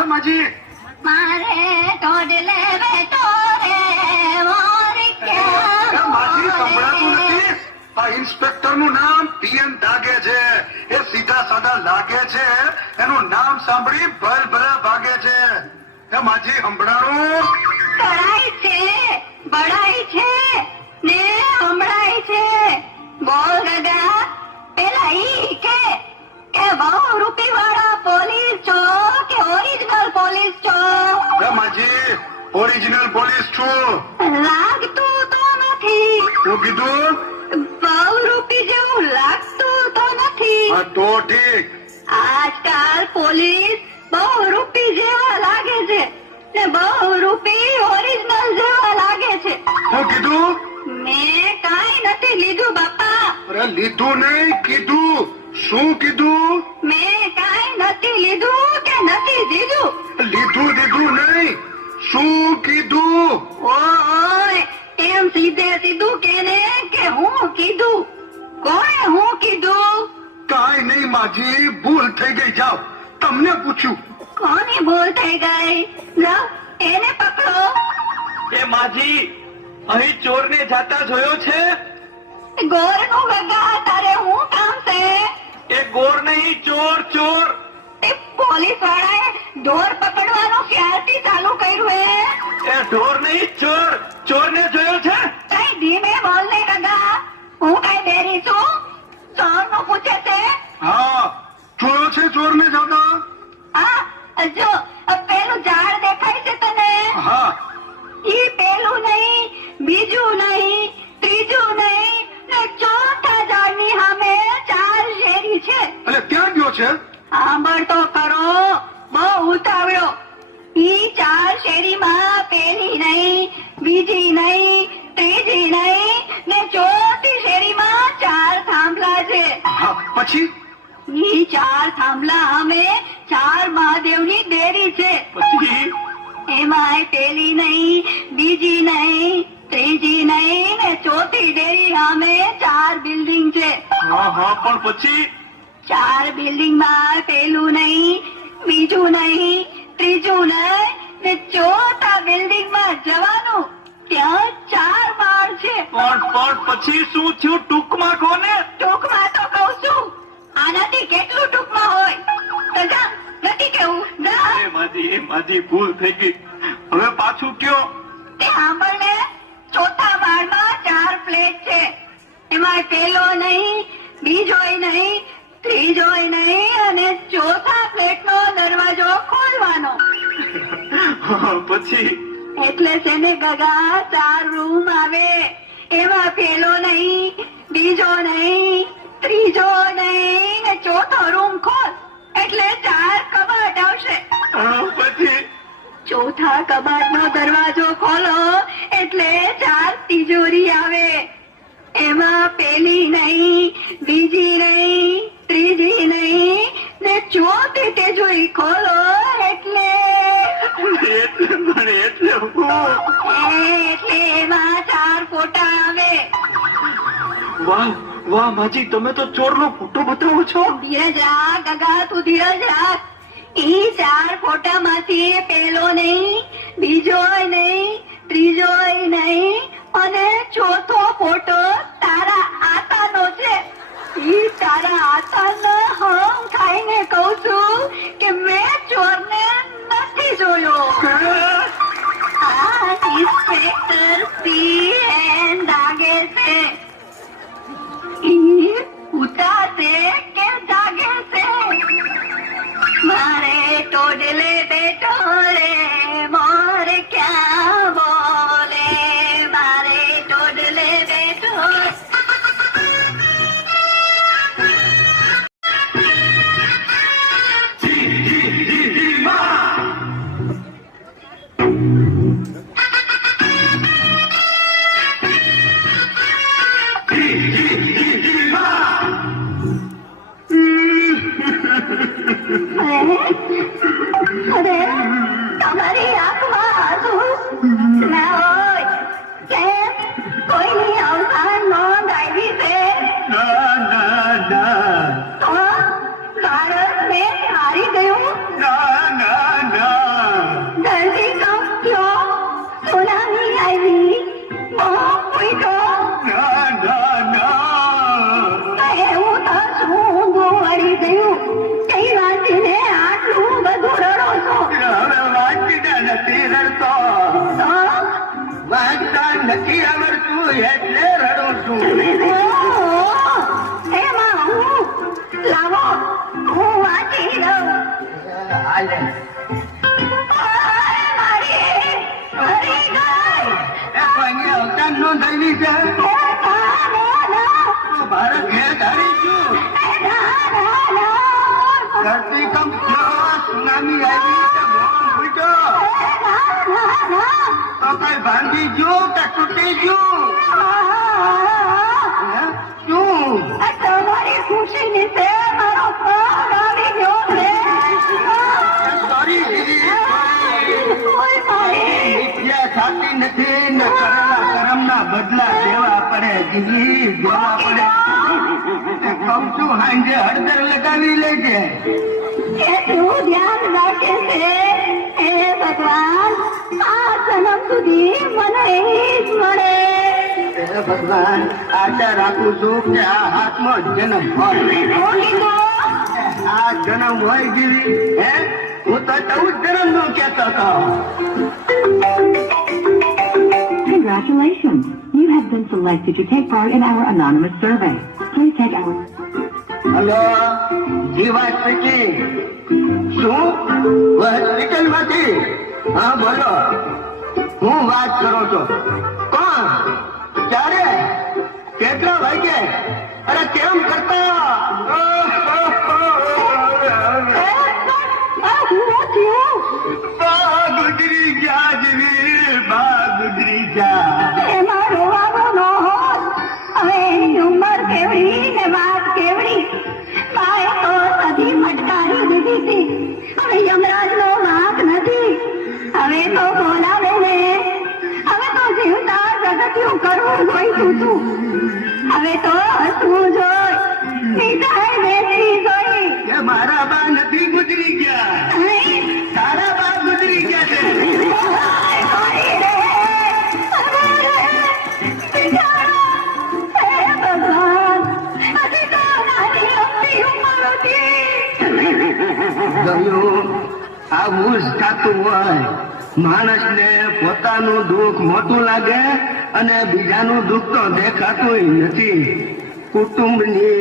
માજી મારે ટોડલે બેઠો રે મોર ક્યાં માજી સંભળાતું નથી. આ ઇન્સ્પેક્ટર નું નામ પીએન દાગે છે. એ સીધા સાદા લાગે છે. એનું નામ સાંભળી ભલ ભલા ભાગે છે. એ માજી સંભળાણું કરાય છે બળાય છે ને હમણાય છે. બોલ દાદા પેલા ઈ કે બહુ રૂપી વાળા પોલીસ છો કે ઓરિજિનલ પોલીસ છો? માજી ઓરિજિનલ પોલીસ છું. લાગતું તો નથી. શું કીધું? બહુ રૂપી જેવું લાગતું તો નથી. હા તો ઠીક. આજકાલ પોલીસ બહુ રૂપી જેવા લાગે છે ને બહુ રૂપી ઓરિજિનલ જેવા લાગે છે. શું કીધું? મેં કાંઈ નથી લીધું બાપા. અરે લીધું નહીં કીધું. શું કીધું? મેં કાંઈ નથી લીધું કે નથી દીધું. લીધું દીધું નહીં. શું કીધું? ઓય એમ સીધે સીધું કેને કે હું કીધું? કોણે હું કીધું? કાંઈ નહીં માજી, ભૂલ થઈ ગઈ. જાઓ, તમને પૂછ્યું. કોની ભૂલ થઈ ગઈ? જાઓ એને પકડો. એ માજી અહીં ચોરને જાતા જોયો છે? ગોરનું ગગા તારે હું કામ છે? એ ગોર નહીં, ચોર ચોર. એ પોલીસ વાળાએ ઢોર પકડવાનું ક્યારથી ચાલુ કર્યું હે? એ ઢોર નહીં, ચોર. ચોરને જોયો છે? કઈ ધીમે બોલ ને ગગા. હું કઈ બેરી છું? ચોર નું પૂછે છે? હા, જોયો છે ચોરને જતા? હા જો પેલું ઝાડ દેખાય છે તને? હા. ઈ પેલું નહીં, બીજું નહીં, ત્રીજું નહીં ને ચોથા ઝાડની સામે 4 શેરી છે. એટલે ક્યાં ગયો છે? સાંભળ તો ખરો, બહુ ઉતાવળ્યો. ઈ 4 શેરીમાં પેલી નહીં, બીજી નહીં, ત્રીજી નહીં ને ચોથી શેરીમાં 4 થાંભલા છે. હા, પછી? ઈ 4 થાંભલા અમે 4 મહાદેવની ડેરી છે. પછી એમાંય પેલી નહીં, બીજી નહીં, ત્રીજી નહીં ને ચોથી ડેરી સામે 4 બિલ્ડિંગ છે. હા હા, પણ પછી 4 બિલ્ડિંગ માં પેલું નહીં, બીજું નહીં, ત્રીજું નહીં ને ચોથા બિલ્ડિંગ માં જવાનું. ત્યાં 4 માળ છે. પણ પછી શું થયું? ટૂંકમાં કોને? ટૂંકમાં તો કઉ છું. આનાથી કેટલું ટૂંકમાં હોય? તો જા, નથી કેવું? જા. એ માજી ભૂલ થઈ ગઈ. હવે પાછું કયો. તે સાંભળ ને, ચોથા માળમાં 4 ફ્લેટ છે. એમાં પેલો નહીં, બીજોય નહીં, ત્રીજોય નહીં અને ચોથા ફ્લેટનો દરવાજો ખોલવાનો. પછી એટલે છે ને ગગા 4 રૂમ આવે. એમાં પેલો નહીં, બીજો નહીં, ત્રીજો નહીં ને ચોથો રૂમ ખોલ એટલે 4 કબાટ આવશે. પછી ચોથા કબાટનો દરવાજો ખોલો એટલે 4 તિજોરી આવે. એમાં પેલી નહીં, બીજી નહીં, ત્રીજી નહીં ને ચોથી તિજોરી ખોલો એટલે એટલે એમાં 4 ફોટા આવે. વાહ વાહ માજી, તમે તો ચોરનો ફોટો બતાવો છો. ધીરજ રાખ ગગા, તું ધીરજ રાખ. ઈ 4 ફોટામાંથી પેલો નહીં, બીજોય નહીં, ત્રીજોય નહીં અને ચોથો ફોટો તારા આતાનો છે. ઈ તારા આતાને હમ ખાઈને કહું છું કે મેં ચોરને નથી જોયો. આ ઇન્સ્પેક્ટર પીએન દાગે છે. ઈ ઉતા છે કે જાગે છે? મારે ટોડલે બેઠો રે મોર ક્યાં બોલે. મારે ટોડલે બેઠો. અરે તમારી આંખમાં આંસુ ના હોય. કેમ કોઈની અવસાન નોંધ આવી છે? ના ના ના તો ભારત ને હારી ગયું. ના ના ના કઈ વાંચીને આટલું બધું રડો છો? હવે વાંચતા નથી રડતો, તો વાંચતા નથી આવડતું એટલે રડું છું. ઓહો, એમાં હું લાવો હું વાંચી દઉં. હાલે ઓય, મારી મરી ગઈ. એ કોઈને અવતાર નો થયેલી છે. એ ના, ના, ના. ભારત મેં ધારીશું. ધરતીકંપ થયો, સુનામી આવી કે મોહન ફૂટ્યો તો કઈ ભાંગી ગયું કે તૂટી ગયું? હે? શું? તમારી ખુશીની છે મારો પગ આવી ગયો છે. સોરી દીદી, ઓય મારી. વિદ્યા સાચી નથી ને કરેલા કર્મના બદલા દેવા પડે દીદી, દેવા પડે. કહું છું હાંજે હળદર લગાવી લેજે. કેટલું ધ્યાન રાખે છે હે ભગવાન, આ જન્મ સુધી મને એ જ મળે. હે ભગવાન, આશા રાખું છું કે આ હાથમાં જન્મ હોય. હું કીધું? આ જન્મ હોય ગીરી, હે? હું તો 14 જન્મ નું કેતો હતો. Congratulations! You have been selected to take part in our anonymous survey. Please take our... hello, Jiva speaking. શું? હોસ્પિટલ માંથી? હા બોલો. હું વાત કરો છો? કોણ? ક્યારે? કેટલા વાગે? અરે કેમ કરતા? આ હું થયું? બા ગુજરી ગયા જીવી, બા ગુજરી ગયા. એમાં રોવાનું ન હોત. હવે એની ઉંમર કેવડી ને વાત કેવડી. બાએ તો સદી ફટકારી દીધી હતી. હવે યમરાજનો વાંક નથી. હવે તો બોલાવે ને. હવે તો જીવતા જગત્યું કરવું જોઈતું હતું. હવે તો હસવું જોઈ, મીઠાઈ વેચવી જોઈ. એ મારા બા નથી ગુજરી ગયા, નહીં? તારા બા ગુજરી ગયા છે. હાય, કોઈ રે. બિચારા. હે ભગવાન, હજી તો નાની અમથી ઉંમર હતી. ગયું આવું જ થતું હોય. માણસને પોતાનું દુઃખ મોટું લાગે અને બીજાનું દુઃખ તો દેખાતું નથી. કુટુંબની